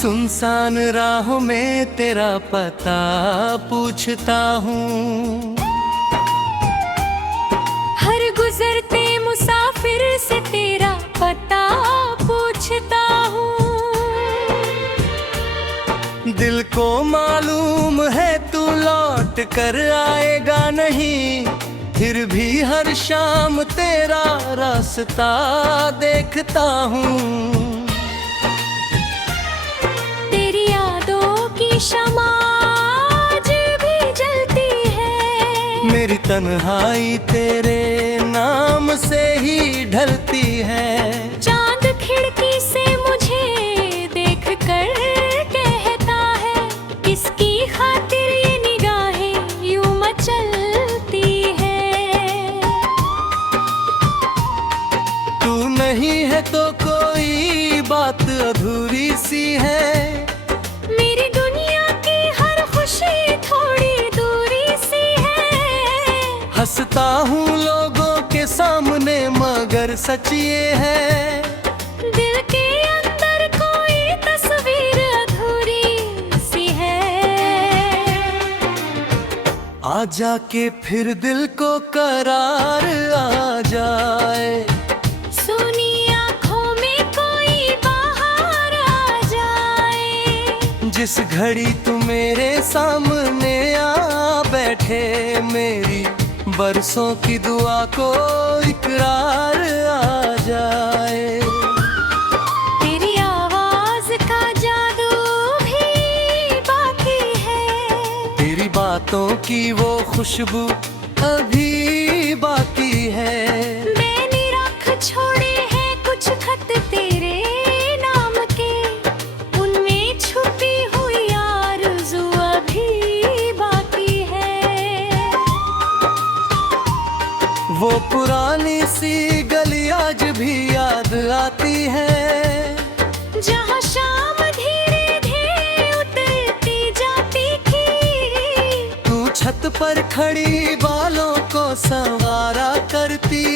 सुनसान राहों में तेरा पता पूछता हूँ, हर गुजरते मुसाफिर से तेरा पता पूछता हूँ। दिल को मालूम है तू लौट कर आएगा नहीं, फिर भी हर शाम तेरा रास्ता देखता हूँ। तेरी यादों की शमा आज भी जलती है, मेरी तन्हाई तेरे नाम से ही ढलती है। चांद खिड़की से मुझे देख कर कहता है, किसकी खातिर ये निगाहें यूं मचलती है। तू नहीं है तो कोई बात अधूरी सी है, मेरी दुनिया की हर खुशी थोड़ी दूरी सी है। हंसता हूँ लोगों के सामने मगर सच ये है, दिल के अंदर कोई तस्वीर अधूरी सी है। आ जाके फिर दिल को करार आ जाए, सुनी आँखों में कोई बाहर आ जाए। जिस घड़ी तू मेरे सामने आ बैठे, मेरी बरसों की दुआ को इकरार आ जाए। तेरी आवाज का जादू भी बाकी है, तेरी बातों की वो खुशबू अभी बाकी है। मैंने रख छोड़े हैं कुछ खत तेरे नाम के, उनमें छुपी हुई आरज़ू अभी बाकी है। वो पुरानी सी गली आज भी याद आती है, जहाँ शाम धीरे धीरे उतरती जाती थी। तू छत पर खड़ी बालों को संवारा करती,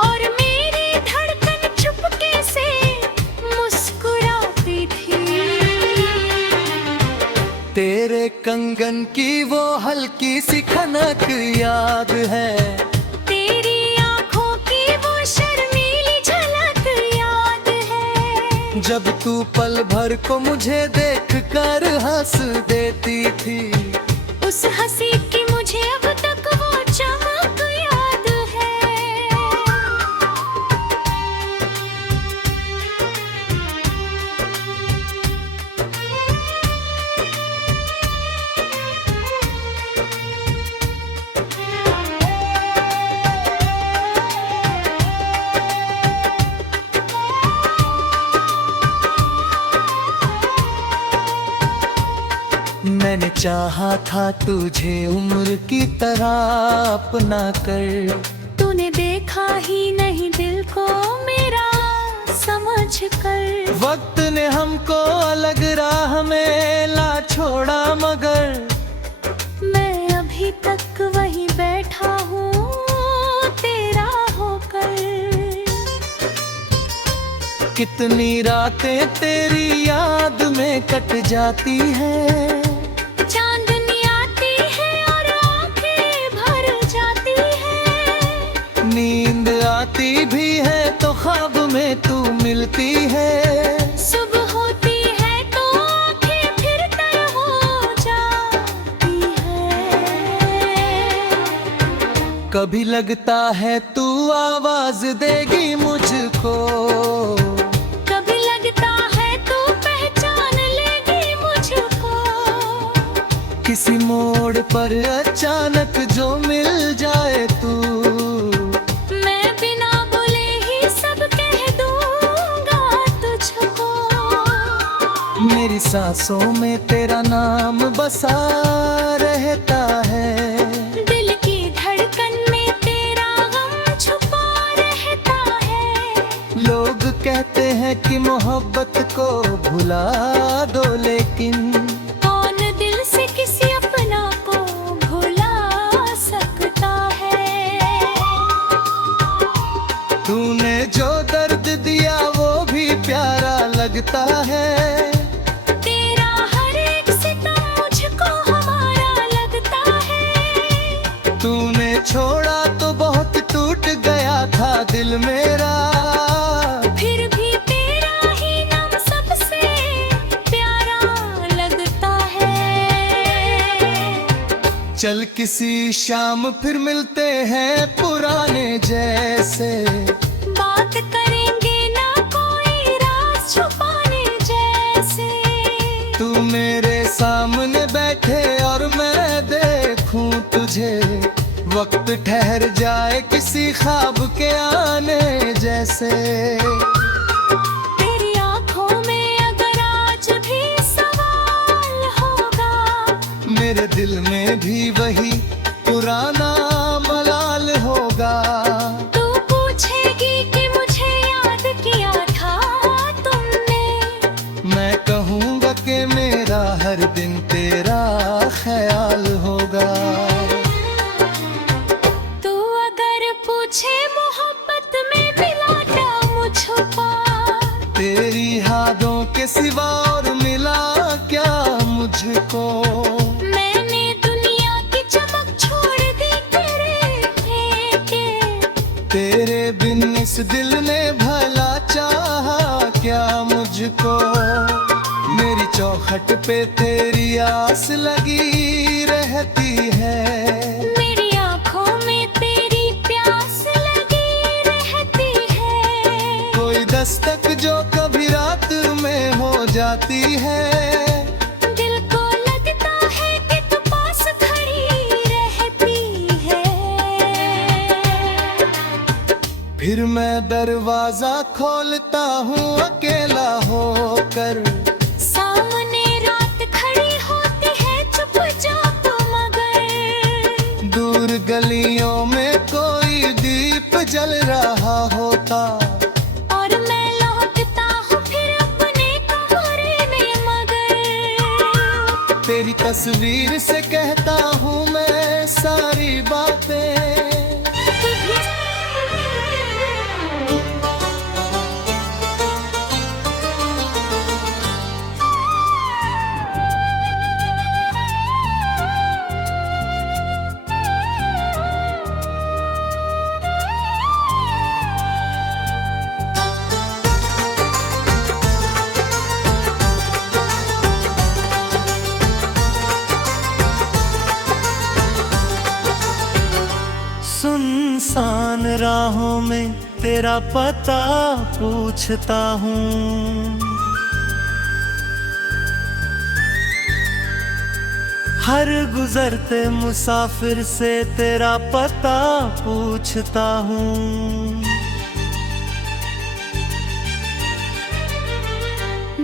और मेरी धड़कन चुपके से मुस्कुराती थी। तेरे कंगन की वो हल्की सी खनक याद है, तेरी आँखों की वो शर्मीली झलक याद है। जब तू पल भर को मुझे देख कर हंस देती थी, उस हंसी की मुझे अब तक वो चमक याद है। मैंने चाहा था तुझे उम्र की तरह अपना कर, तूने देखा ही नहीं दिल को मेरा समझ कर। वक्त ने हमको अलग राह में ला छोड़ा, मगर मैं अभी तक वहीं बैठा हूँ तेरा होकर। कितनी रातें तेरी याद में कट जाती है, चांदनी आती है और आंखें भर जाती है। नींद आती भी है तो ख्वाब में तू मिलती है। सुबह होती है तो आंखें फिर तर हो जाती है। कभी लगता है तू आवाज देगी मुझको, कभी लगता है तू पहचान लेगी मुझको। किसी मोड़ पर अचानक जो मिल जाए तू, मैं बिना बोले ही सब कह दूंगा तुझको। मेरी सांसों में तेरा नाम बसा रहता है, दिल की धड़कन में तेरा गम छुपा रहता है। लोग कहते हैं कि मोहब्बत को भुला दो, लेकिन कौन दिल से किसी अपना को भुला सकता है। तूने जो दर्द दिया वो भी प्यारा लगता है, किसी शाम फिर मिलते हैं पुराने जैसे। बात करेंगे ना कोई राज छुपाने जैसे। तू मेरे सामने बैठे और मैं देखूं तुझे, वक्त ठहर जाए किसी ख्वाब के आने जैसे। तेरी आंखों में अगर आज भी सवाल होगा, मेरे दिल में भी वही पुराना मलाल होगा। तू पूछेगी कि मुझे याद किया था तुमने, मैं कहूँगा कि मेरा हर दिन तेरा ख्याल होगा। तू अगर पूछे मोहब्बत में मिला क्या मुझको, तेरी यादों के सिवा और मिला क्या मुझको। मैंने दुनिया की चमक छोड़ दी तेरे फेंके, तेरे बिन इस दिल ने भला चाहा क्या मुझको। मेरी चौखट पे तेरी आस लगी रहती है, मेरी आंखों में तेरी प्यास लगी रहती है। कोई दस्तक जो कभी रात में हो जाती है, दिल को लगता है कि तू पास खड़ी रहती है। फिर मैं दरवाजा खोलता हूँ अकेला होकर। सामने रात खड़ी होती है चुपचाप, मगर दूर गलियों में कोई दीप जल रहा होता, और मैं लौटता हूँ फिर अपने कमरे में, मगर तेरी तस्वीर से कहता हूँ मैं सारी बातें। सुनसान राहों में तेरा पता पूछता हूँ, हर गुजरते मुसाफिर से तेरा पता पूछता हूँ।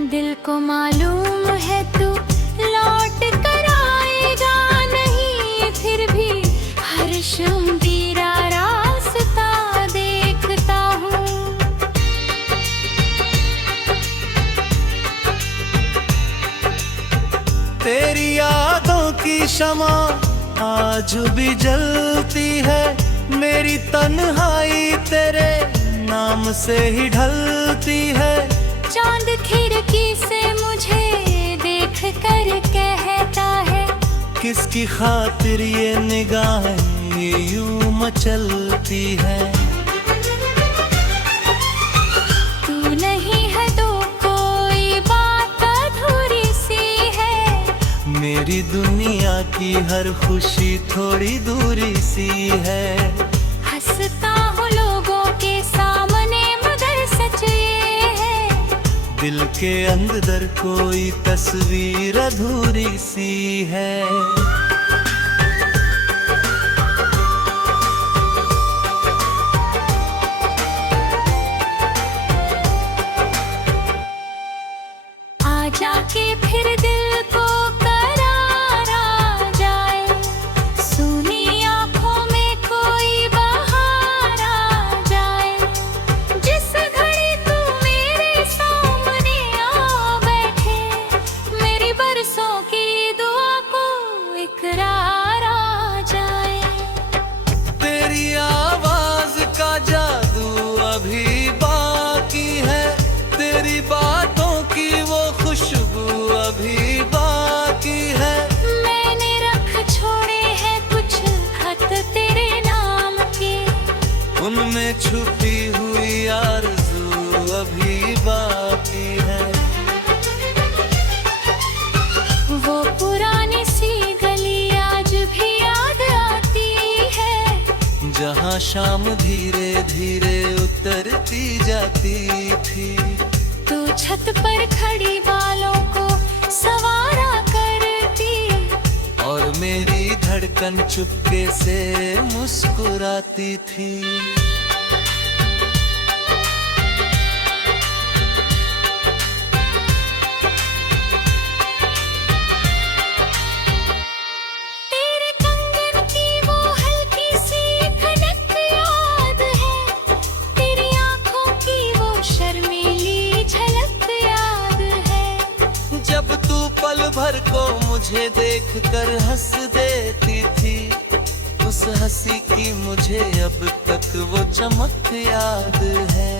दिल को मालूम है तू लौट कर आएगा नहीं, फिर भी हर शर्मीरा रास्ता देखता हूँ। तेरी यादों की शमा आज भी जलती है, मेरी तन्हाई तेरे नाम से ही ढलती है। चांद खिड़की से मुझे देख कर कहता है, किसकी खातिर ये निगाहें यूं मचलती है। तू नहीं है तो कोई बात अधूरी सी है, मेरी दुनिया की हर खुशी थोड़ी दूरी सी है। हंसता हूँ लोगों के सामने मगर सच ये है, दिल के अंदर कोई तस्वीर अधूरी सी है। आ जाके फिर दिल को करार आ जाए, सुनी आंखों में कोई बहार आ जाए। जिस घड़ी तू मेरे सामने आ बैठे, मेरी बरसों की दुआ को इकरार आ जाए। तेरी आवाज का जादू अभी बाकी है, तेरी बातों की वो खुशबू अभी बाकी है। मैंने रख छोड़े हैं कुछ खत तेरे नाम के, उनमें छुपी हुई आरज़ू अभी बाकी है। वो पुरानी सी गली आज भी याद जहाँ शाम धीरे धीरे उतरती जाती थी। तू छत पर खड़ी बालों को सवारा करती, और मेरी धड़कन चुपके से मुस्कुराती थी। तेरे कंगन की वो हल्की सी खनक याद है, तेरी आंखों की वो शर्मीली झलक याद है। जब तू पल भर को मुझे देखकर हंस देती थी, उस हंसी की मुझे अब तक वो चमक याद है।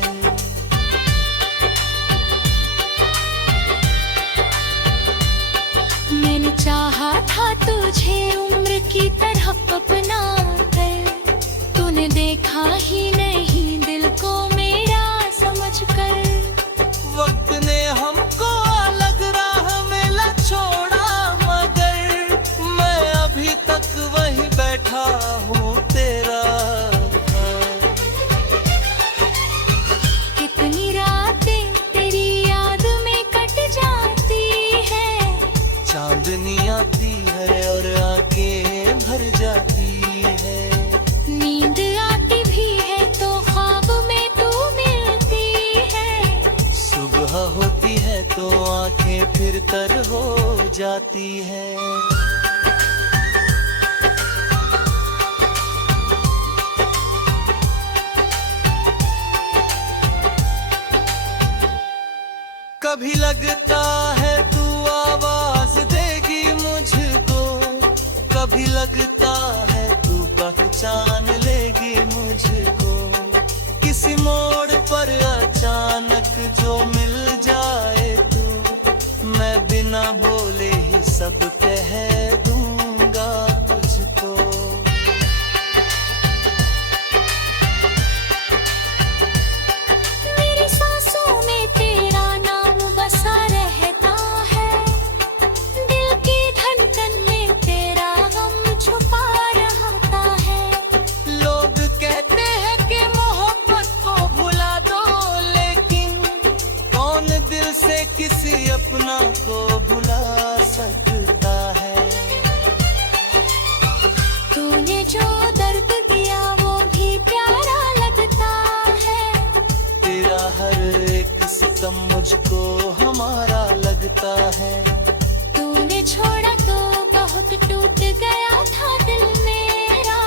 मैंने चाहा था तुझे उम्र की तरह अपना कर, तूने देखा ही नहीं दिल को मेरा समझकर। वक्त ने हमको अलग राह में ला छोड़ा, मगर मैं अभी तक वहीं बैठा हूँ तेरा। कितनी रातें तेरी याद में कट जाती है, चांदनी आती है और आंखें भर जाती है। नींद आती भी है तो ख्वाब में तू मिलती है, सुबह होती है तो आंखें फिर तर हो जाती है। कभी लगता है तू आवाज देगी मुझको, कभी लगता है तू पहचान लेगी मुझको। किसी मोड़ पर अचानक जो मिल जाए तू, मैं बिना बोले ही सब कह दूंगा तुझको। मेरी सांसों में तेरा नाम बसा रहता है, दिल की धड़कन में तेरा गम छुपा रहता है। लोग कहते हैं कि मोहब्बत को भुला दो, लेकिन कौन दिल से किसी अपना को भुला सकता है। तूने जो दर्द दिया वो भी प्यारा लगता है, तेरा हर एक सितम मुझको हमारा लगता है। तूने छोड़ा तो बहुत टूट गया था दिल मेरा,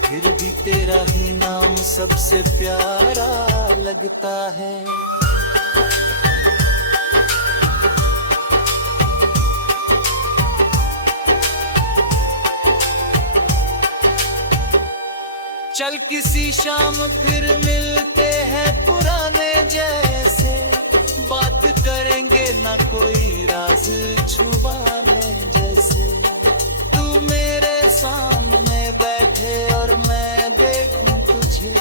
फिर भी तेरा ही नाम सबसे प्यारा लगता है। चल किसी शाम फिर मिलते हैं पुराने जैसे, बात करेंगे ना कोई राज छुपाने जैसे। तू मेरे सामने बैठे और मैं देखूं तुझे,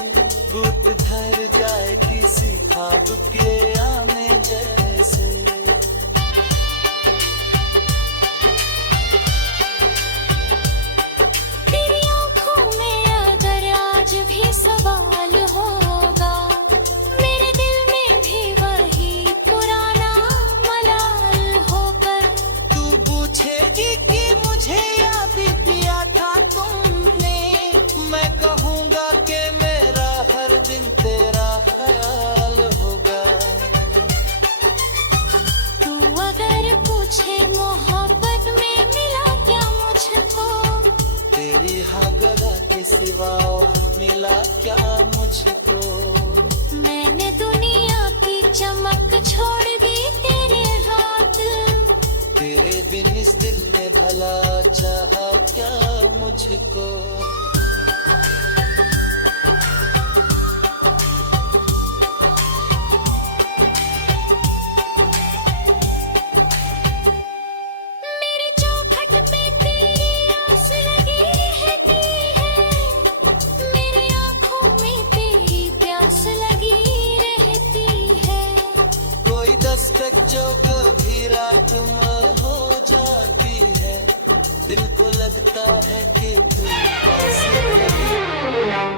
रुत ठहर जाए किसी ख्वाब के आने जैसे। तेरी आंखों में अगर आज भी सवाल होगा, मेरे दिल में भी वही पुराना मलाल होगा। तू पूछेगी कि मुझे याद दिया था तुमने, मैं कहूँगा कि मेरा हर दिन तेरा ख्याल होगा। तू अगर पूछे मोहब्बत में मिला क्या मुझको, तेरी हाँ गला के सिवा और मिला क्या मुझको। मैंने दुनिया की चमक छोड़ दी तेरे हाथ, तेरे बिन इस दिल ने भला चाहा क्या मुझको। मेरे चौखट पे तेरी आस लगी रहती है, मेरी आंखों में तेरी प्यास लगी रहती है। कोई दस्तक जो कभी रात में हो जाती है, दिल को लगता है कि तू पास है।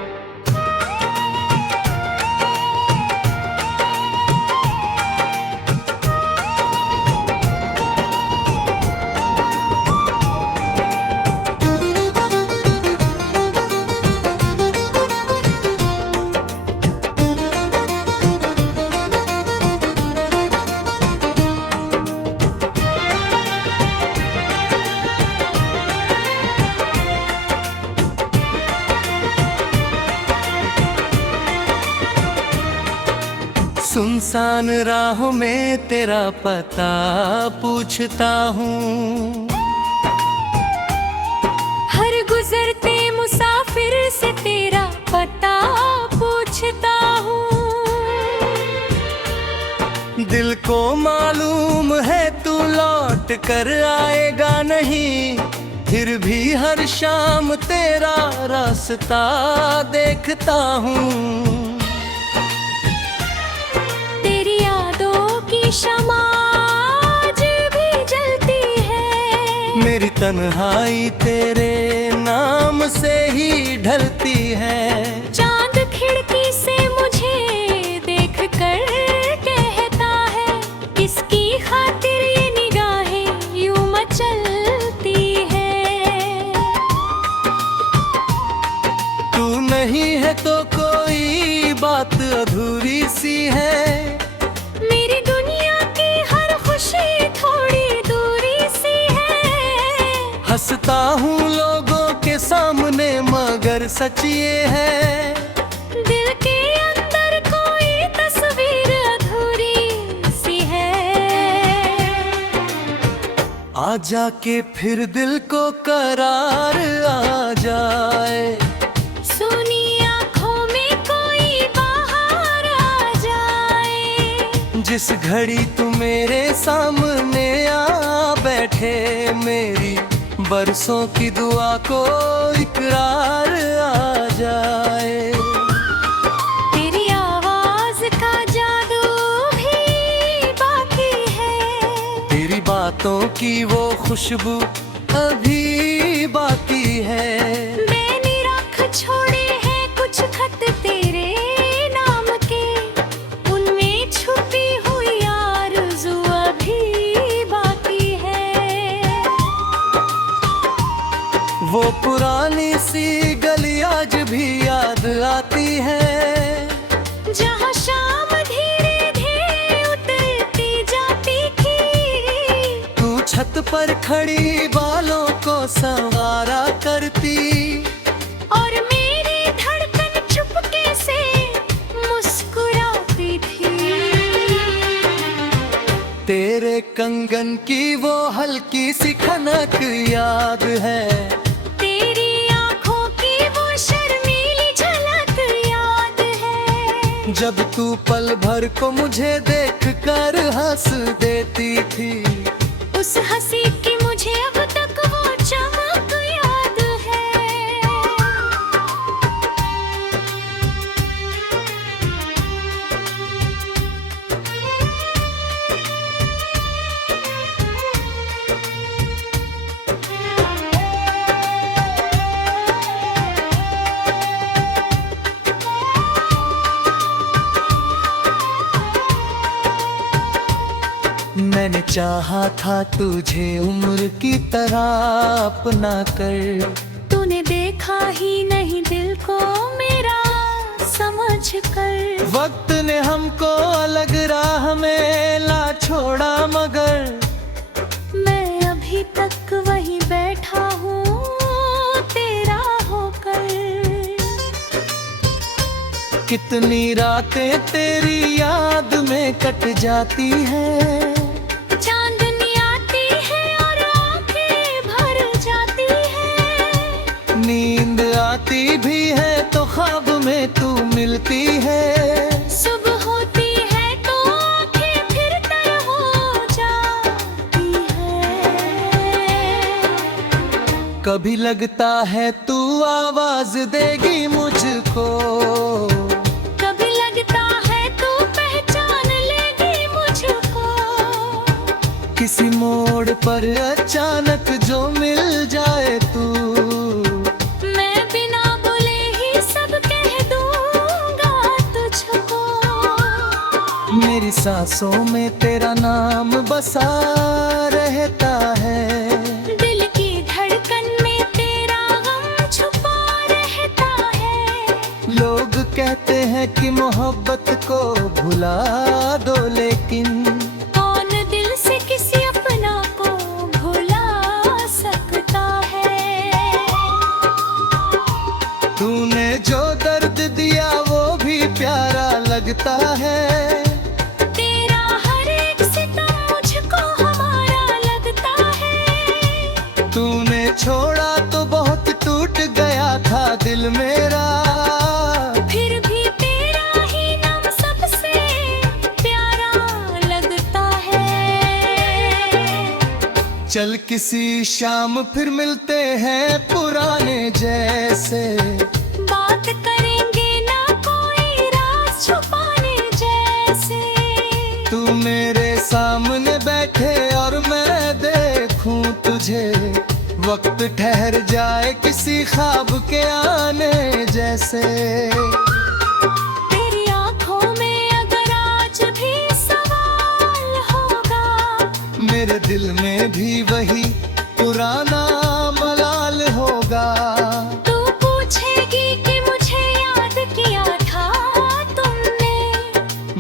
सुनसान राहों में तेरा पता पूछता हूँ। हर गुजरते मुसाफिर से तेरा पता पूछता हूँ। दिल को मालूम है तू लौट कर आएगा नहीं, फिर भी हर शाम तेरा रास्ता देखता हूँ। तेरी यादों की शमा आज भी जलती है, मेरी तन्हाई तेरे नाम से ही ढलती है। चांद खिड़की से मुझे देख कर कहता है, किसकी खातिर ये निगाहें यूं मचलती है। तू नहीं है तो कोई बात अधूरी सी है, मेरी दुनिया की हर खुशी थोड़ी दूरी सी है। हंसता हूँ लोगों के सामने मगर सच ये है, दिल के अंदर कोई तस्वीर अधूरी सी है। आ जाके फिर दिल को करार आ जाए, सुनी आँखों में कोई बाहर आ जाए। जिस घड़ी तू मेरे सामने आ बैठे, मेरी बरसों की दुआ को इकरार आ जाए। तेरी आवाज का जादू भी बाकी है, तेरी बातों की वो खुशबू अभी बाकी है। मैंने रख छोड़े हैं कुछ खत तेरे नाम के, उनमें छुपी हुई आरज़ू अभी बाकी है। वो पुरानी सी गली आज भी याद आती है, जहाँ शाम धीरे धीरे उतरती जाती थी। तू छत पर खड़ी बालों को संवारा करती, और मेरी धड़कन चुपके से मुस्कुराती थी। तेरे कंगन की वो हल्की सी खनक याद है, तेरी आँखों की वो शर्मीली झलक याद है। जब तू पल भर को मुझे देख कर हंस देती थी, उस हंसी की मुझे अब तक वो चमक याद है। मैंने चाहा था तुझे उम्र की तरह अपना कर, तूने देखा ही नहीं दिल को मेरा समझ कर। वक्त ने हमको अलग राह में ला छोड़ा, मगर मैं अभी तक वहीं बैठा हूँ तेरा होकर। कितनी रातें तेरी याद में कट जाती हैं, चांदनी आती है और आंखें भर जाती है। नींद आती भी है तो ख्वाब में तू मिलती है। सुबह होती है तो आंखें फिर तर हो जाती है। कभी लगता है तू आवाज देगी मुझको, कभी लगता है तू पहचान लेगी मुझको। किसी मोड़ पर अचानक जो मिल जाए तू, मैं बिना बोले ही सब कह दूंगा तुझको। मेरी सांसों में तेरा नाम बसा रहता है, दिल की धड़कन में तेरा गम छुपा रहता है। लोग कहते हैं कि मोहब्बत को भुला दो, लेकिन कौन दिल से किसी अपना को भुला सकता है। तूने जो दर्द दिया वो भी प्यारा लगता है। दिल मेरा, फिर भी तेरा ही नाम सबसे प्यारा लगता है। चल किसी शाम फिर मिलते हैं पुराने जैसे, बात करेंगे ना कोई राज छुपाने जैसे। तू मेरे सामने बैठे और मैं देखूं तुझे, वक्त ठहर जाए किसी ख्वाब के आने जैसे। तेरी आंखों में अगर आज भी सवाल होगा, मेरे दिल में भी वही पुराना मलाल होगा। तू पूछेगी कि मुझे याद किया था तुमने,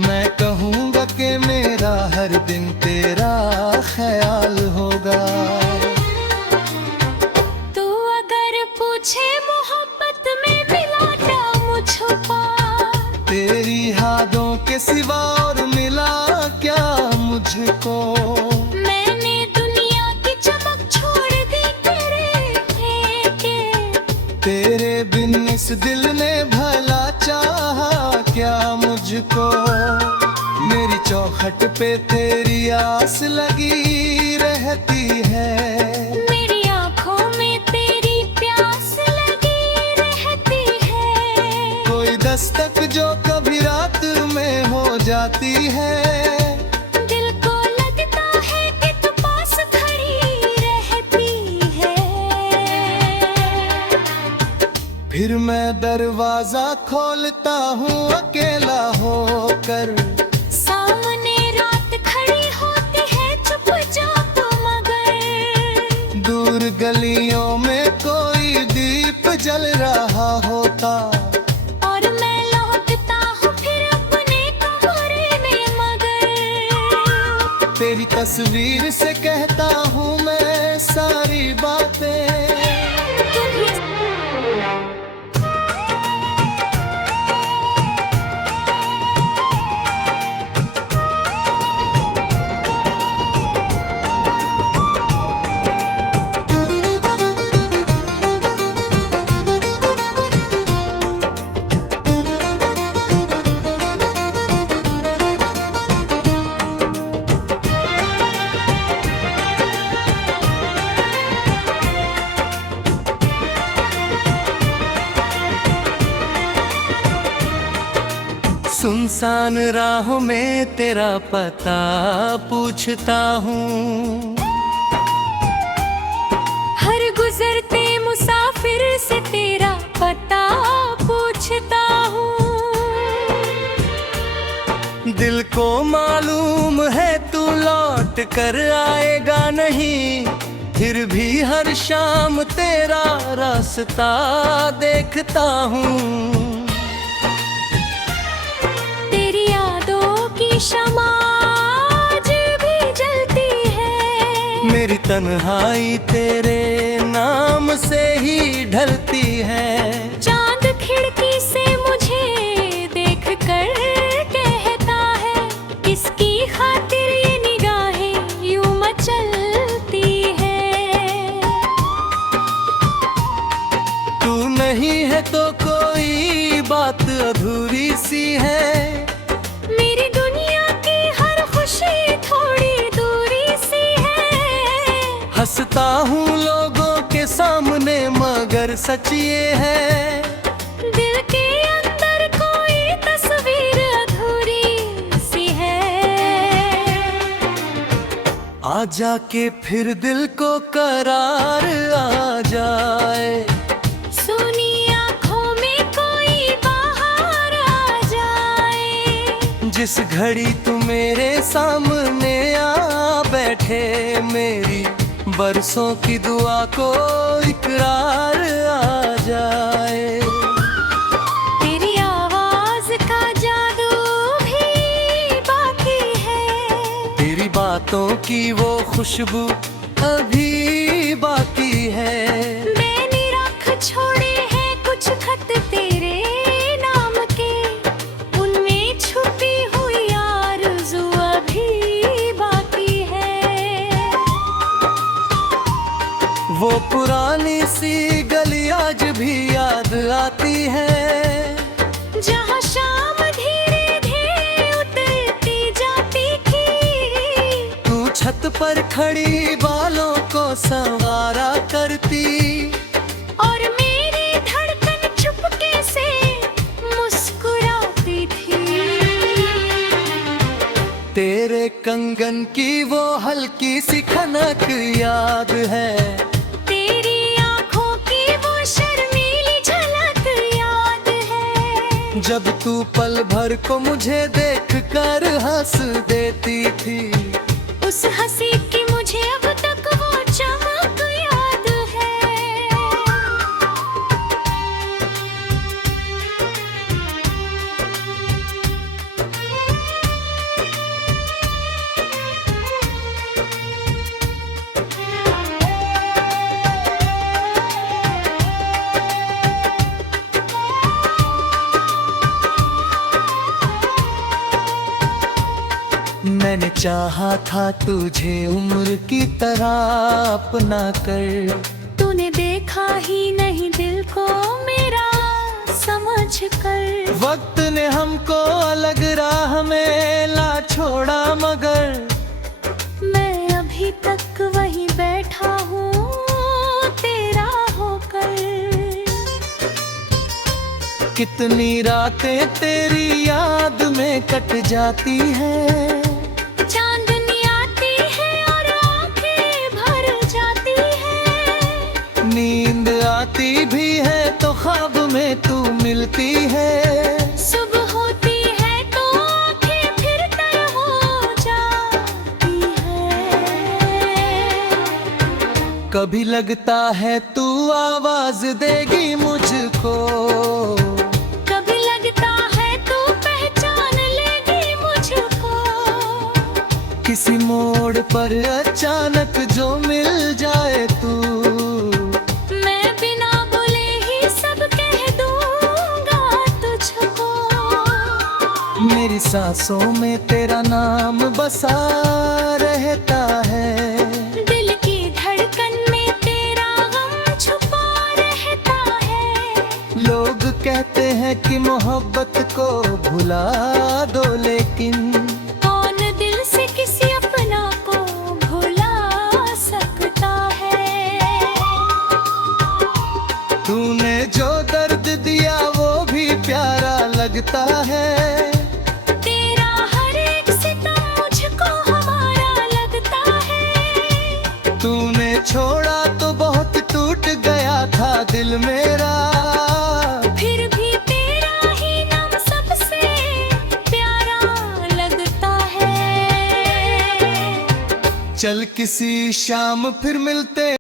मैं कहूँगा कि मेरा हर दिन तेरा ख्याल होगा। तू अगर पूछे मोहब्बत में मिला क्या मुझको, तेरी यादों के सिवा और मिला क्या मुझको। मैंने दुनिया की चमक छोड़ दी तेरे फेंके, तेरे बिन इस दिल ने भला चाहा क्या मुझको। मेरी चौखट पे तेरी आस लगी रहती है, मेरी आंखों में तेरी प्यास लगी रहती है। कोई दस्तक जो कभी रात में हो जाती है, दिल को लगता है कि तू पास खड़ी रहती है। फिर मैं दरवाजा खोलता हूँ अकेला होकर, सामने रात खड़ी होती है चुपचाप मगर, दूर गलियों में कोई दीप जल रहा होता, और मैं लौटता हूँ फिर अपने कमरे में मगर। तेरी तस्वीर से कहता हूँ मैं सारी बातें। तू भी सुनसान राहों में तेरा पता पूछता हूँ, हर गुजरते मुसाफिर से तेरा पता पूछता हूँ। दिल को मालूम है तू लौट कर आएगा नहीं, फिर भी हर शाम तेरा रास्ता देखता हूँ। तेरी यादों की शमा आज भी जलती है, मेरी तन्हाई तेरे नाम से ही ढलती है। चांद खिड़की से मुझे देख कर कहता है, किसकी खातिर ये निगाहें यूं मचलती है। तू नहीं है तो कोई बात अधूरी सी है, मेरी दुनिया की हर खुशी थोड़ी दूरी सी है। हंसता हूँ लोगों के सामने मगर सच ये है, दिल के अंदर कोई तस्वीर अधूरी सी है। आ जाके फिर दिल को करार आ जाए, सुनी आँखों में कोई बाहर आ जाए। जिस घड़ी तू मेरे सामने आ बैठे, मेरी बरसों की दुआ को इकरार आ जाए। तेरी आवाज का जादू भी बाकी है, तेरी बातों की वो खुशबू अभी बाकी है। मैंने रख छोड़े हैं कुछ खत तेरे नाम के, उनमें छुपी हुई आरज़ू अभी बाकी है। वो पुरानी सी गली आज भी याद आती खड़ी बालों को संवारा करती, और मेरी धड़कन चुपके से मुस्कुराती थी। तेरे कंगन की वो हल्की सी खनक याद है, तेरी आंखों की वो शर्मीली झलक याद है। जब तू पल भर को मुझे देख कर हंस देती थी, उस हंसी की मुझे अब तक वो चमक याद है। मैंने चाहा था तुझे उम्र की तरह अपना कर, तूने देखा ही नहीं दिल को मेरा समझ कर। वक्त ने हमको अलग राह में ला छोड़ा, मगर मैं अभी तक वहीं बैठा हूँ तेरा होकर। कितनी रातें तेरी याद में कट जाती हैं, चांदनी आती है और आंखें भर जाती है। नींद आती भी है तो ख्वाब में तू मिलती है। सुबह होती है तो आंखें फिर तर हो जाती है। कभी लगता है तू आवाज देगी मुझको, कभी लगता है तू पहचान लेगी मुझको। किसी मोड़ पर अचानक जो मिल जाए तू, मैं बिना बोले ही सब कह दूंगा तुझको। मेरी सांसों में तेरा नाम बसा रहता है, दिल की धड़कन में तेरा गम छुपा रहता है। लोग कहते हैं कि मोहब्बत को भुला दो, लेकिन कौन दिल से किसी अपना को भुला सकता है। तूने जो दर्द दिया वो भी प्यारा लगता है, तेरा हर एक सितम मुझको हमारा लगता है। तूने छोड़ा तो बहुत टूट गया था दिल मेरा, फिर भी तेरा ही नाम सबसे प्यारा लगता है। चल किसी शाम फिर मिलते